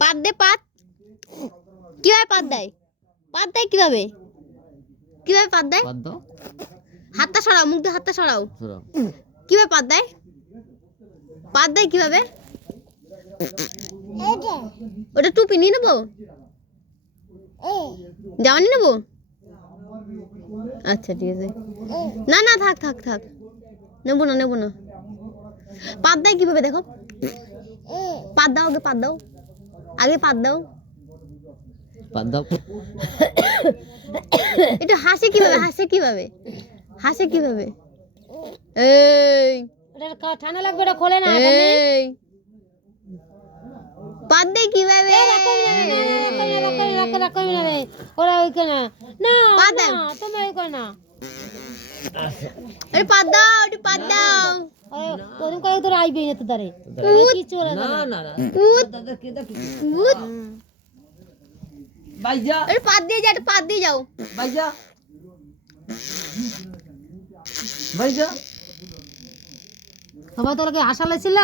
পাত দে পাত। কিভাবে পাত দেয়? পাত দেয় কিভাবে? কিভাবে পাত দেয়? পাত দাও। হাতটা সরাও, মুখ দিয়ে হাতটা সরাও। সরাও। কিভাবে পাত দেয়? পাত দেয় কিভাবে? ওটা টুপি নিয়ে নেবো? জামা নিয়ে নেবো? আচ্ছা ঠিক আছে। না না থাক থাক থাক, নেবো না নেবো না। পাত দেয় কিভাবে দেখো? পাত দাও, আগে পাত দাও, আগে পাত দাও। পাত দাও। একটু হাসে কিভাবে? হাসে কিভাবে? হাসে কিভাবে? এই এটা ঠান্ডা লাগবে, এটা খোলে না। এই পাত দেয় কিভাবে? ওরা ওইখানে না, পাত দাও। তুমি ওইখানে না। আরে পাত দাও, একটু পাত দাও। ওরকম করে তোর আইবে না তো দাঁড়ে কিছু না না না। উত দাদা কে দা কি? উত। বাইজা। আরে পাত দিয়ে যাও, একটু পাত দিয়ে যাও। বাইজা। বাইজা। সবাই তোকে আশা লেছিল।